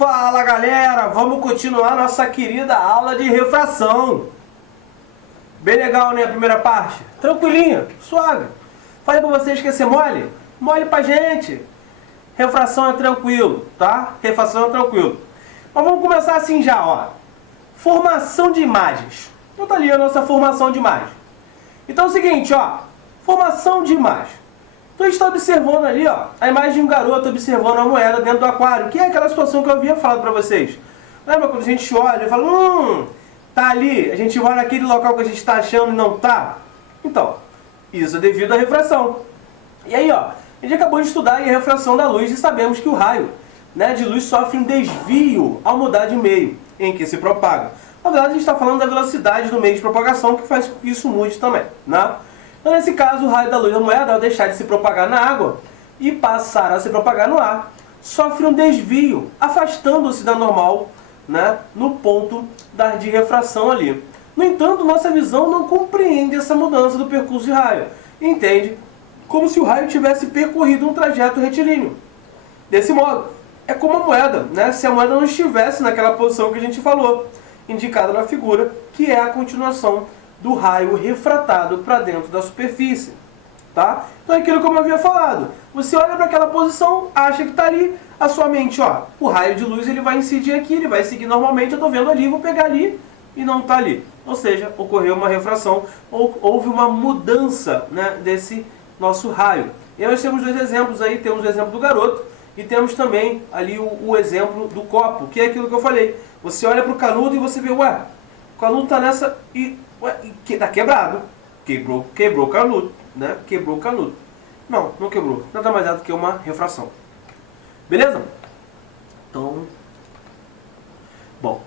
Fala galera, vamos continuar nossa querida aula de refração. Bem legal, né, a primeira parte? Tranquilinha, suave. Falei pra vocês que ia ser mole? Mole pra gente. Refração é tranquilo, tá? Refração é tranquilo. Mas vamos começar assim já, ó. Formação de imagens. Então tá ali a nossa formação de imagem. Então é o seguinte, ó. Formação de imagem. Então a gente está observando ali, ó, a imagem de um garoto observando a moeda dentro do aquário, que é aquela situação que eu havia falado para vocês. Lembra quando a gente olha e fala, tá ali, a gente vai naquele local que a gente está achando e não tá? Então, isso é devido à refração. E aí, ó, a gente acabou de estudar a refração da luz e sabemos que o raio, né, de luz sofre um desvio ao mudar de meio em que se propaga. Na verdade, a gente está falando da velocidade do meio de propagação que faz com que isso mude também, né? Então, nesse caso, o raio da luz da moeda, ao deixar de se propagar na água e passar a se propagar no ar, sofre um desvio, afastando-se da normal, né, no ponto de refração ali. No entanto, nossa visão não compreende essa mudança do percurso de raio. Entende como se o raio tivesse percorrido um trajeto retilíneo. Desse modo, é como a moeda, né, se a moeda não estivesse naquela posição que a gente falou, indicada na figura, que é a continuação do raio refratado para dentro da superfície, tá? Então é aquilo como eu havia falado, você olha para aquela posição, acha que está ali, a sua mente, ó, o raio de luz ele vai incidir aqui, ele vai seguir normalmente, eu estou vendo ali, vou pegar ali e não está ali. Ou seja, ocorreu uma refração, ou houve uma mudança, né, desse nosso raio. E aí nós temos dois exemplos aí, temos o exemplo do garoto e temos também ali o exemplo do copo, que é aquilo que eu falei. Você olha para o canudo e você vê, ué, o canudo está nessa e tá quebrado. Quebrou o canudo, né? Quebrou o canudo. Não quebrou. Nada mais é do que uma refração. Beleza? Então, bom.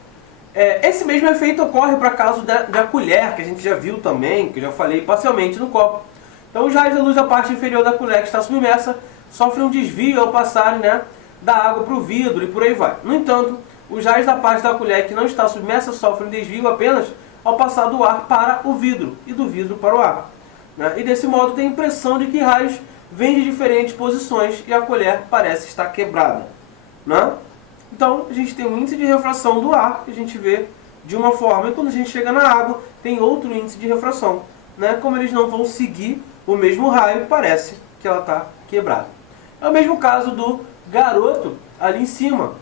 Esse mesmo efeito ocorre para caso da colher, que a gente já viu também, que eu já falei parcialmente no copo. Então, os raios da luz da parte inferior da colher que está submersa sofrem um desvio ao passarem, né, da água para o vidro e por aí vai. No entanto, os raios da parte da colher que não está submersa sofrem um desvio apenas ao passar do ar para o vidro e do vidro para o ar, né? E desse modo tem a impressão de que raios vêm de diferentes posições e a colher parece estar quebrada, né? Então a gente tem um índice de refração do ar que a gente vê de uma forma, e quando a gente chega na água tem outro índice de refração, né? Como eles não vão seguir o mesmo raio, parece que ela está quebrada. É o mesmo caso do garoto ali em cima.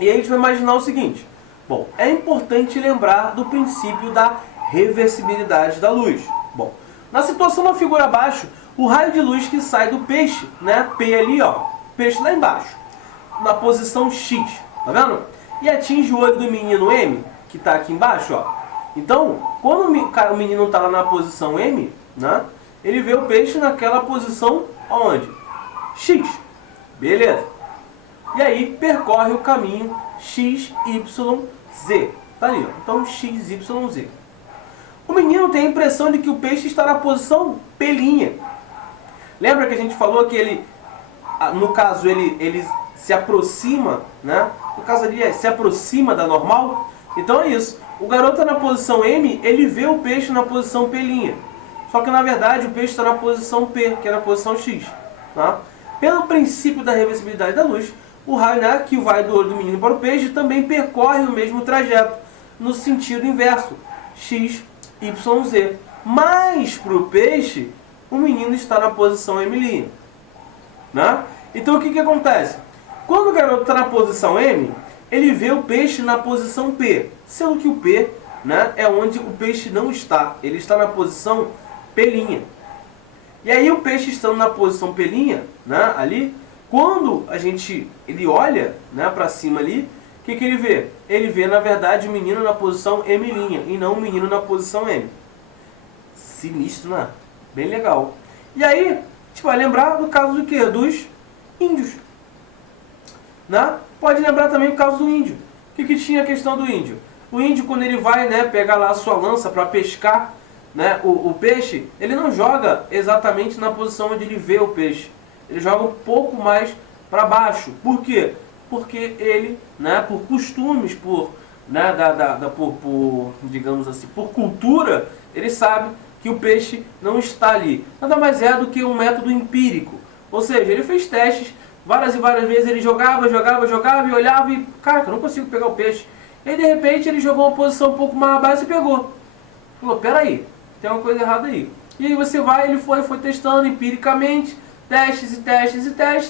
E aí a gente vai imaginar o seguinte. Bom, é importante lembrar do princípio da reversibilidade da luz. Bom, na situação da figura abaixo, o raio de luz que sai do peixe, né, P ali, ó, peixe lá embaixo, na posição X, tá vendo? E atinge o olho do menino M, que está aqui embaixo, ó. Então, quando o menino está lá na posição M, né, ele vê o peixe naquela posição onde? X. Beleza. E aí percorre o caminho XYZ. Tá ali, ó. Então XYZ. O menino tem a impressão de que o peixe está na posição P'. Lembra que a gente falou que ele, no caso, ele se aproxima, né? No caso ali, se aproxima da normal. Então é isso. O garoto está na posição M, ele vê o peixe na posição P'. Só que na verdade o peixe está na posição P, que é na posição X. Tá? Pelo princípio da reversibilidade da luz, o raio, né, que vai do olho do menino para o peixe também percorre o mesmo trajeto, no sentido inverso, X, Y, Z. Mas para o peixe, o menino está na posição M'. Né? Então o que acontece? Quando o garoto está na posição M, ele vê o peixe na posição P, sendo que o P, né, é onde o peixe não está. Ele está na posição P'. E aí o peixe estando na posição P', né, ali, quando ele olha, né, para cima ali, o que ele vê? Ele vê, na verdade, o menino na posição M' e não o menino na posição M. Sinistro, né? Bem legal. E aí, a gente vai lembrar do caso do quê? Dos índios. Né? Pode lembrar também o caso do índio. O que tinha a questão do índio? O índio, quando ele vai, né, pegar lá a sua lança para pescar, né, o peixe, ele não joga exatamente na posição onde ele vê o peixe. Ele joga um pouco mais para baixo. Por quê? Porque ele, né, por costumes, né, digamos assim, por cultura, ele sabe que o peixe não está ali. Nada mais é do que um método empírico. Ou seja, ele fez testes Várias e várias vezes ele jogava e olhava e, cara, eu não consigo pegar o peixe. E aí, de repente, ele jogou uma posição um pouco mais abaixo e pegou. Falou, peraí, tem uma coisa errada aí. E aí você vai, ele foi testando empiricamente, testes,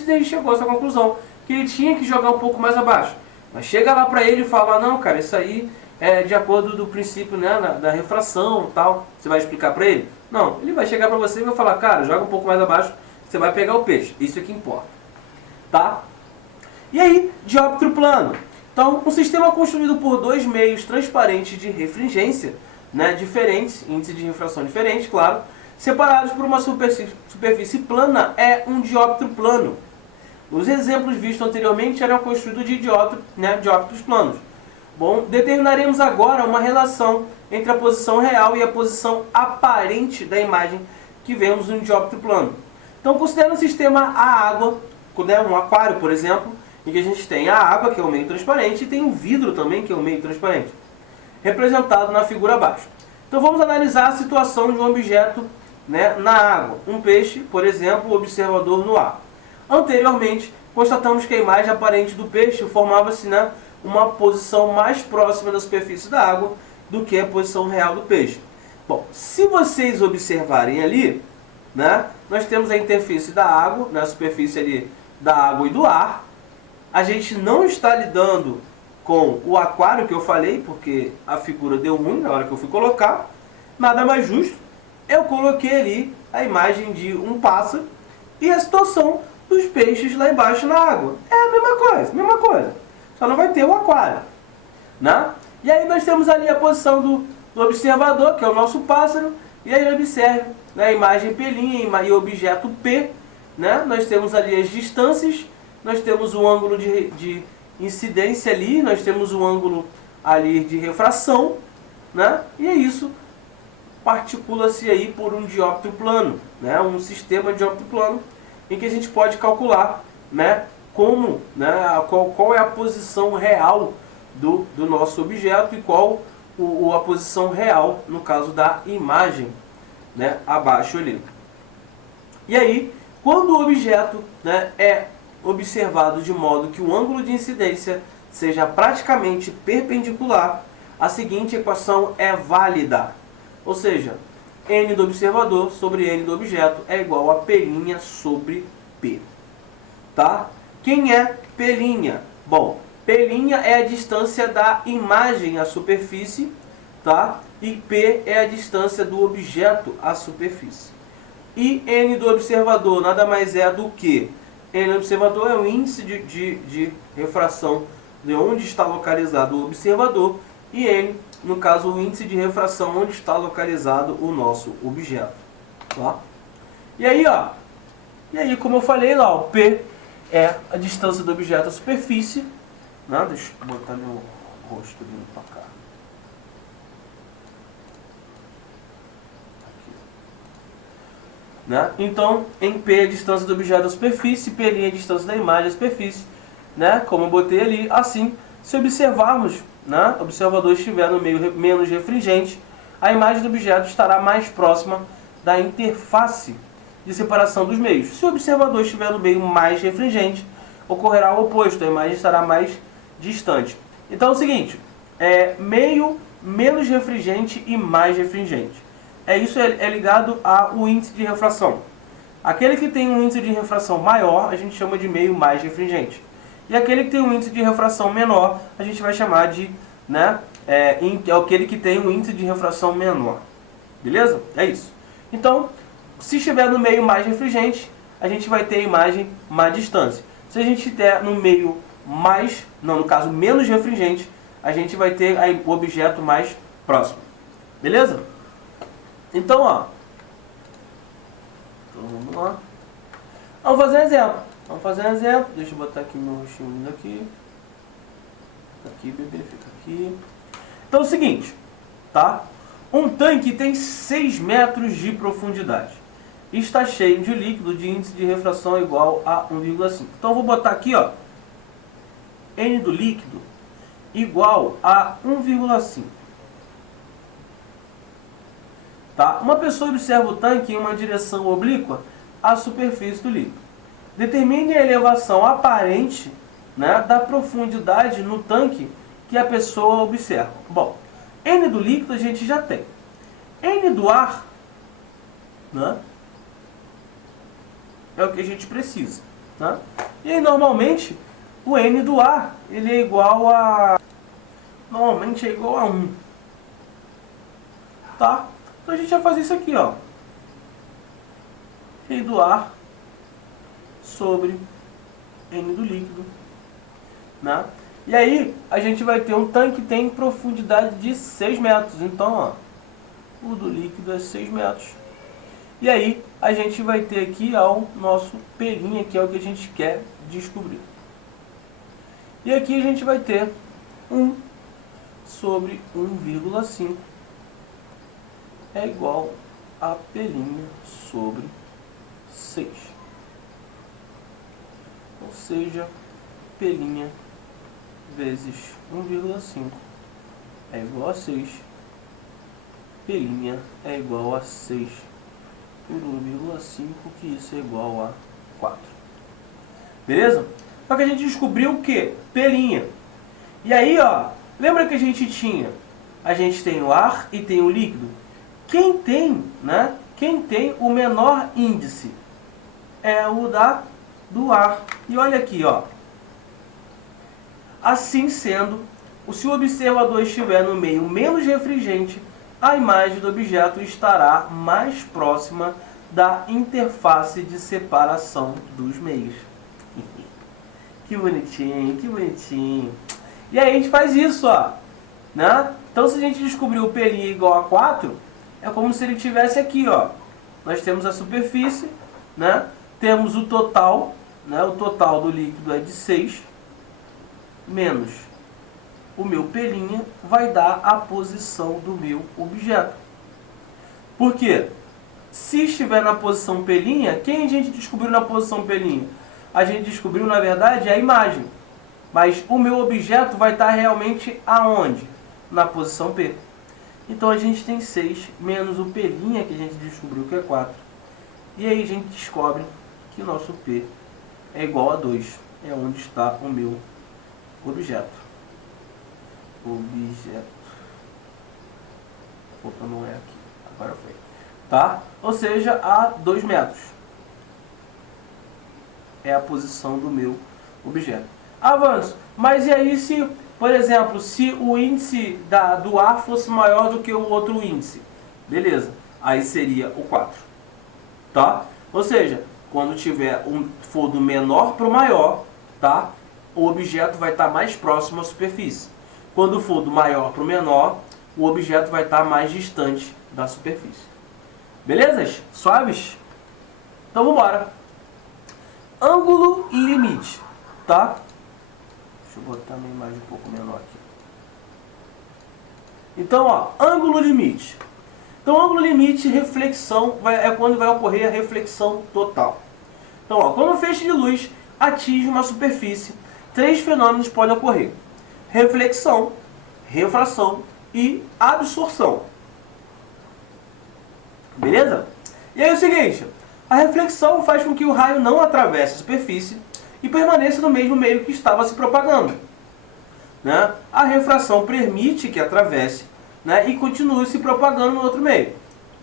e aí chegou a essa conclusão, que ele tinha que jogar um pouco mais abaixo. Mas chega lá pra ele e fala, não, cara, isso aí é de acordo do princípio, né, da refração e tal. Você vai explicar pra ele? Não, ele vai chegar pra você e vai falar, cara, joga um pouco mais abaixo, você vai pegar o peixe. Isso é que importa. Tá? E aí, dióptro plano. Então, um sistema construído por dois meios transparentes de refringência, né, diferentes, índice de refração diferente, claro, separados por uma superfície plana, é um dióptro plano. Os exemplos vistos anteriormente eram construídos de dióptros planos. Bom, determinaremos agora uma relação entre a posição real e a posição aparente da imagem que vemos em um dióptro plano. Então, considerando o sistema a água, um aquário, por exemplo, em que a gente tem a água, que é o meio transparente, e tem o vidro também, que é o meio transparente, representado na figura abaixo. Então vamos analisar a situação de um objeto, né, na água. Um peixe, por exemplo, o observador no ar. Anteriormente, constatamos que a imagem aparente do peixe formava-se, né, uma posição mais próxima da superfície da água do que a posição real do peixe. Bom, se vocês observarem ali, né, nós temos a interface da água, na superfície ali da água e do ar. A gente não está lidando com o aquário que eu falei, porque a figura deu ruim na hora que eu fui colocar. Nada mais justo, eu coloquei ali a imagem de um pássaro e a situação dos peixes lá embaixo na água. É a mesma coisa. Só não vai ter o aquário, né? E aí nós temos ali a posição do observador, que é o nosso pássaro, e aí observe, né, a imagem P' e o objeto P, né? Nós temos ali as distâncias, nós temos o ângulo de incidência ali, nós temos o ângulo ali de refração, né? E é isso, particula-se aí por um dióptro plano, né? Um sistema de dióptro plano em que a gente pode calcular, né, como, né, qual é a posição real do nosso objeto e qual a posição real no caso da imagem, né, abaixo ali. E aí, quando o objeto, né, é observado de modo que o ângulo de incidência seja praticamente perpendicular, a seguinte equação é válida. Ou seja, n do observador sobre n do objeto é igual a P' sobre P. Tá? Quem é P'? Bom, P' é a distância da imagem à superfície, tá? E P é a distância do objeto à superfície. E n do observador nada mais é do que n do observador é o índice de refração de onde está localizado o observador, e n, no caso, o índice de refração onde está localizado o nosso objeto. Tá? E aí, ó, como eu falei lá, o P é a distância do objeto à superfície, né? Deixa eu botar meu rosto vindo para cá. Né? Então, em P é a distância do objeto à superfície, P' é a distância da imagem à superfície, né? Como eu botei ali. Assim, se observarmos, né, o observador estiver no meio menos refringente, a imagem do objeto estará mais próxima da interface de separação dos meios. Se o observador estiver no meio mais refringente, ocorrerá o oposto, a imagem estará mais distante. Então é o seguinte, meio menos refringente e mais refringente. Isso é ligado ao índice de refração. Aquele que tem um índice de refração maior, a gente chama de meio mais refringente. E aquele que tem um índice de refração menor, a gente vai chamar de, né, aquele que tem um índice de refração menor. Beleza? É isso. Então, se estiver no meio mais refringente, a gente vai ter a imagem mais distância. Se a gente estiver no meio no caso menos refringente, a gente vai ter o objeto mais próximo. Beleza? Então, ó. Então, vamos lá. Vamos fazer um exemplo. Deixa eu botar aqui meu rostinho aqui. Aqui, bebê, fica aqui. Então é o seguinte, tá? Um tanque tem 6 metros de profundidade. E está cheio de líquido de índice de refração igual a 1,5. Então eu vou botar aqui, ó, N do líquido igual a 1,5. Tá? Uma pessoa observa o tanque em uma direção oblíqua à superfície do líquido. determine a elevação aparente, né, da profundidade no tanque que a pessoa observa. Bom, N do líquido a gente já tem. N do ar, né, é o que a gente precisa. Né? E aí, normalmente, o N do ar ele é igual a... Normalmente é igual a 1. Tá? Então a gente vai fazer isso aqui, ó. N do ar sobre N do líquido. Né? E aí, a gente vai ter um tanque que tem profundidade de 6 metros. Então, ó, o do líquido é 6 metros. E aí, a gente vai ter aqui ó, o nosso pelinha, que é o que a gente quer descobrir. E aqui a gente vai ter 1 sobre 1,5 é igual a pelinha sobre 6. Ou seja, pelinha vezes 1,5 é igual a 6. Pelinha é igual a 6 por 1,5, que isso é igual a 4. Beleza? Só que a gente descobriu o que? Pelinha. E aí, ó, lembra que a gente tinha? A gente tem o ar e tem o líquido. Quem tem, né? Quem tem o menor índice é o do ar. E olha aqui, ó. Assim sendo, se o observador estiver no meio menos refringente, a imagem do objeto estará mais próxima da interface de separação dos meios. Que bonitinho, que bonitinho. E aí a gente faz isso, ó. Né? Então se a gente descobrir o pelinho igual a 4, é como se ele tivesse aqui, ó. Nós temos a superfície, né? Temos o total, né? O total do líquido é de 6, menos o meu pelinha vai dar a posição do meu objeto. Por quê? Se estiver na posição pelinha, quem a gente descobriu na posição pelinha? A gente descobriu, na verdade, a imagem. Mas o meu objeto vai estar realmente aonde? Na posição P. Então a gente tem 6 menos o pelinha que a gente descobriu que é 4. E aí a gente descobre que o nosso P é igual a 2. É onde está o meu objeto. Opa, não é aqui. Agora foi. Tá? Ou seja, a 2 metros. É a posição do meu objeto. Avanço. Mas e aí se, por exemplo, se o índice do ar fosse maior do que o outro índice? Beleza. Aí seria o 4. Tá? Ou seja, quando tiver for do menor para o maior, tá? O objeto vai estar mais próximo à superfície. Quando for do maior para o menor, o objeto vai estar mais distante da superfície. Belezas? Suaves? Então vamos embora. Ângulo limite. Tá? Deixa eu botar minha imagem um pouco menor aqui. Então, ó, ângulo limite. Então, ângulo limite, reflexão, é quando vai ocorrer a reflexão total. Então, ó, quando o feixe de luz atinge uma superfície, 3 fenômenos podem ocorrer: reflexão, refração e absorção. Beleza? E aí é o seguinte, a reflexão faz com que o raio não atravesse a superfície e permaneça no mesmo meio que estava se propagando. Né? A refração permite que atravesse, né, e continue se propagando no outro meio.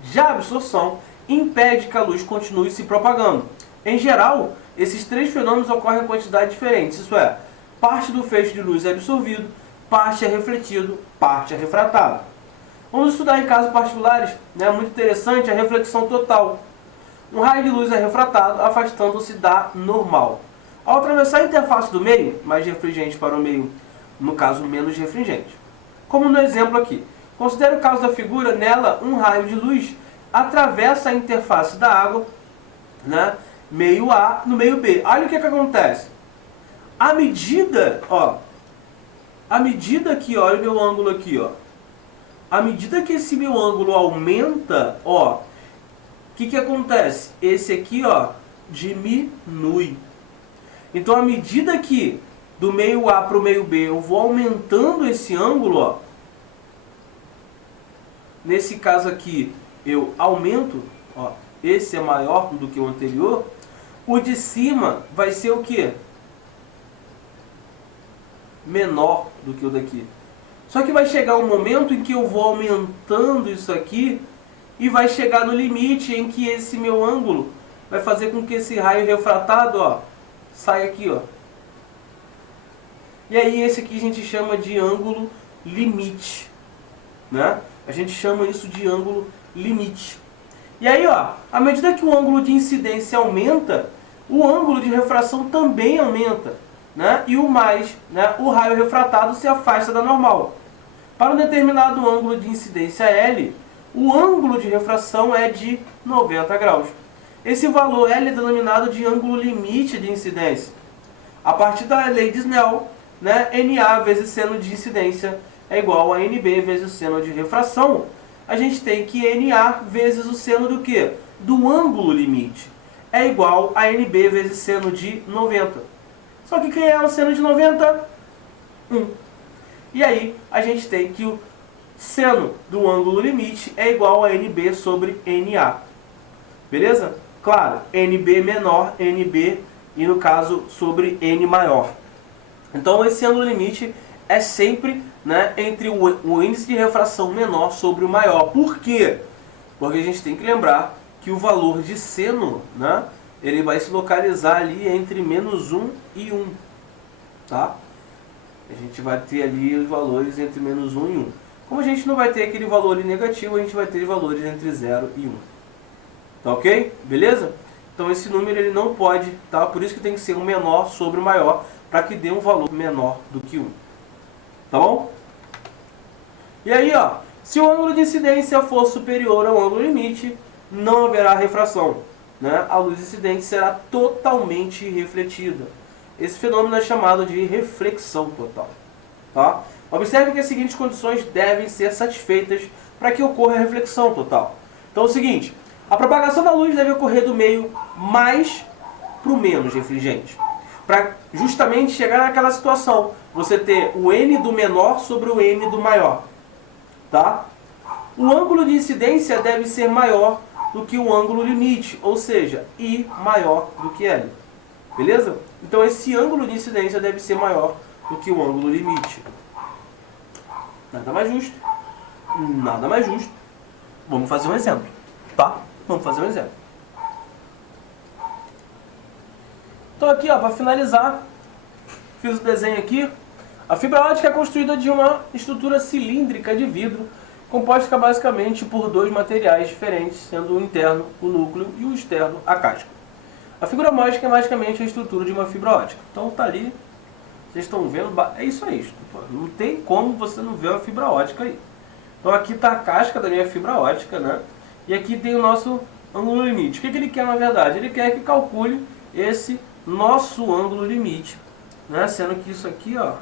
Já a absorção impede que a luz continue se propagando. Em geral, esses 3 fenômenos ocorrem em quantidades diferentes, isso é, parte do feixe de luz é absorvido, parte é refletido, parte é refratado. Vamos estudar em casos particulares, né, muito interessante, a reflexão total. Um raio de luz é refratado, afastando-se da normal. Ao atravessar a interface do meio, mais refringente para o meio, no caso menos refringente. Como no exemplo aqui. Considere o caso da figura, nela um raio de luz atravessa a interface da água, né, meio A no meio B. Olha o que acontece. À medida que, olha o meu ângulo aqui, ó. À medida que esse meu ângulo aumenta, ó, o que acontece? Esse aqui, ó, diminui. Então, à medida que do meio A para o meio B eu vou aumentando esse ângulo, ó, nesse caso aqui eu aumento, ó, esse é maior do que o anterior, o de cima vai ser o quê? Menor do que o daqui. Só que vai chegar um momento em que eu vou aumentando isso aqui e vai chegar no limite em que esse meu ângulo vai fazer com que esse raio refratado, ó, saia aqui, ó. E aí esse aqui a gente chama de ângulo limite, né? A gente chama isso de ângulo limite. E aí, ó, à medida que o ângulo de incidência aumenta, o ângulo de refração também aumenta, né? E o raio refratado se afasta da normal. Para um determinado ângulo de incidência L, o ângulo de refração é de 90 graus. Esse valor L é denominado de ângulo limite de incidência. A partir da lei de Snell, né, NA vezes seno de incidência é igual a NB vezes o seno de refração. A gente tem que NA vezes o seno do quê? Do ângulo limite. É igual a NB vezes seno de 90. Só que quem é o seno de 90? 1. E aí a gente tem que o seno do ângulo limite é igual a NB sobre NA. Beleza? Claro, NB menor, NB e no caso sobre N maior. Então esse ângulo limite é sempre, né, entre o índice de refração menor sobre o maior. Por quê? Porque a gente tem que lembrar que o valor de seno, né, ele vai se localizar ali entre menos 1 e 1. Tá? A gente vai ter ali os valores entre menos 1 e 1. Como a gente não vai ter aquele valor ali negativo, a gente vai ter valores entre 0 e 1. Tá ok? Beleza? Então esse número ele não pode, tá? Por isso que tem que ser um menor sobre o maior, para que dê um valor menor do que 1. Tá bom? E aí, ó, se o ângulo de incidência for superior ao ângulo limite, não haverá refração, né? A luz incidente será totalmente refletida. Esse fenômeno é chamado de reflexão total. Tá? Observe que as seguintes condições devem ser satisfeitas para que ocorra a reflexão total. Então é o seguinte, a propagação da luz deve ocorrer do meio mais para o menos refligente. Para justamente chegar naquela situação, você ter o N do menor sobre o N do maior. Tá? O ângulo de incidência deve ser maior do que o ângulo limite, ou seja, I maior do que L. Beleza? Então esse ângulo de incidência deve ser maior do que o ângulo limite. Nada mais justo. Nada mais justo. Vamos fazer um exemplo. Tá? Vamos fazer um exemplo. Então aqui, ó, para finalizar, fiz o desenho aqui. A fibra ótica é construída de uma estrutura cilíndrica de vidro, composta basicamente por dois materiais diferentes, sendo o interno o núcleo e o externo a casca. A fibra ótica é basicamente a estrutura de uma fibra ótica. Então tá ali, vocês estão vendo, é isso aí. Não tem como você não ver uma fibra ótica aí. Então aqui está a casca da minha fibra ótica, né? E aqui tem o nosso ângulo limite. O que ele quer na verdade? Ele quer que calcule esse nosso ângulo limite, né? Sendo que isso aqui, ó,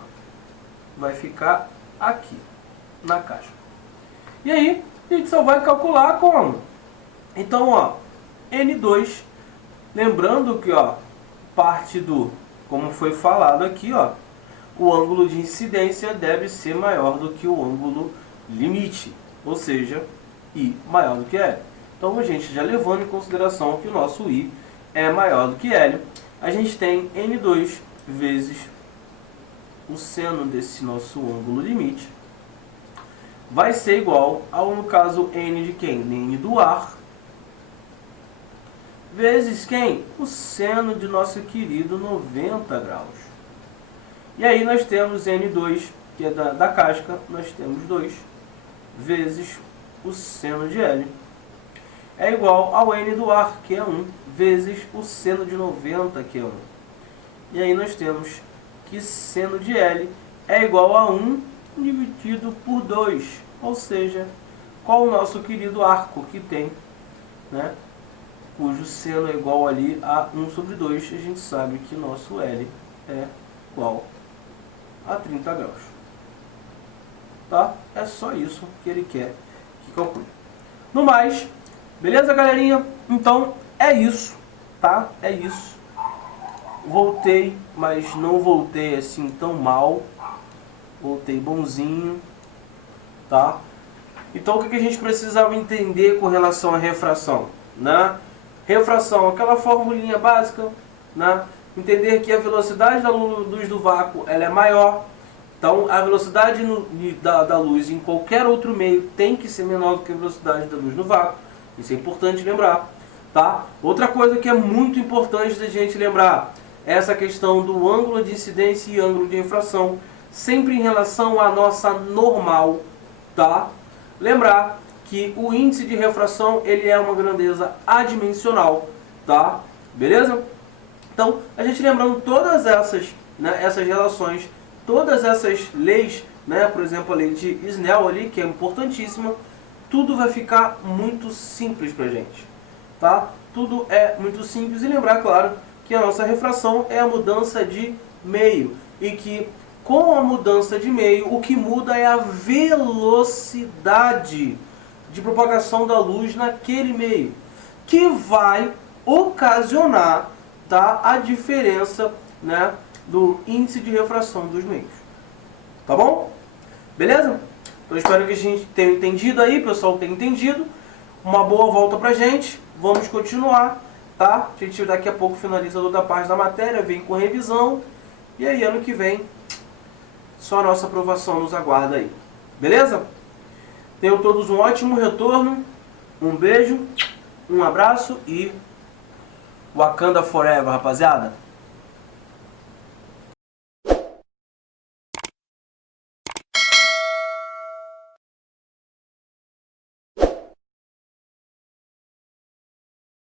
vai ficar aqui, na casca. E aí, a gente só vai calcular como? Então, ó, N2, lembrando que, ó, parte do, como foi falado aqui, ó, o ângulo de incidência deve ser maior do que o ângulo limite, ou seja, I maior do que L. Então, a gente já levando em consideração que o nosso I é maior do que L, a gente tem N2 vezes o seno desse nosso ângulo limite, vai ser igual ao, no caso, N de quem? N do ar, vezes quem? O seno de nosso querido 90 graus. E aí nós temos N2, que é da casca, nós temos 2, vezes o seno de L. É igual ao N do ar, que é 1, vezes o seno de 90, que é 1. E aí nós temos que seno de L é igual a 1 dividido por 2. Ou seja, qual o nosso querido arco que tem, né? Cujo seno é igual ali a 1 sobre 2. A gente sabe que nosso L é igual a 30 graus. Tá? É só isso que ele quer que calcule. No mais, beleza, galerinha? Então, é isso, tá? É isso. Voltei, mas não voltei assim tão mal. Voltei bonzinho, tá? Então, o que a gente precisava entender com relação à refração, né? Refração, aquela formulinha básica, né? Entender que a velocidade da luz do vácuo ela é maior. Então, a velocidade da luz em qualquer outro meio tem que ser menor do que a velocidade da luz no vácuo. Isso é importante lembrar, tá? Outra coisa que é muito importante da gente lembrar é essa questão do ângulo de incidência e ângulo de refração, sempre em relação à nossa normal, tá? Lembrar que o índice de refração ele é uma grandeza adimensional, tá? Beleza? Então, a gente lembrando todas essas, né, essas relações, todas essas leis, né, por exemplo, a lei de Snell ali, que é importantíssima, tudo vai ficar muito simples pra gente, tá? Tudo é muito simples e lembrar, claro, que a nossa refração é a mudança de meio e que com a mudança de meio, o que muda é a velocidade de propagação da luz naquele meio, que vai ocasionar, tá, a diferença, né, do índice de refração dos meios. Tá bom? Beleza? Então espero que a gente tenha entendido aí, pessoal tenha entendido. Uma boa volta pra gente. Vamos continuar, tá? A gente daqui a pouco finaliza toda a parte da matéria, vem com revisão. E aí ano que vem, só a nossa aprovação nos aguarda aí. Beleza? Tenham todos um ótimo retorno. Um beijo, um abraço e Wakanda Forever, rapaziada.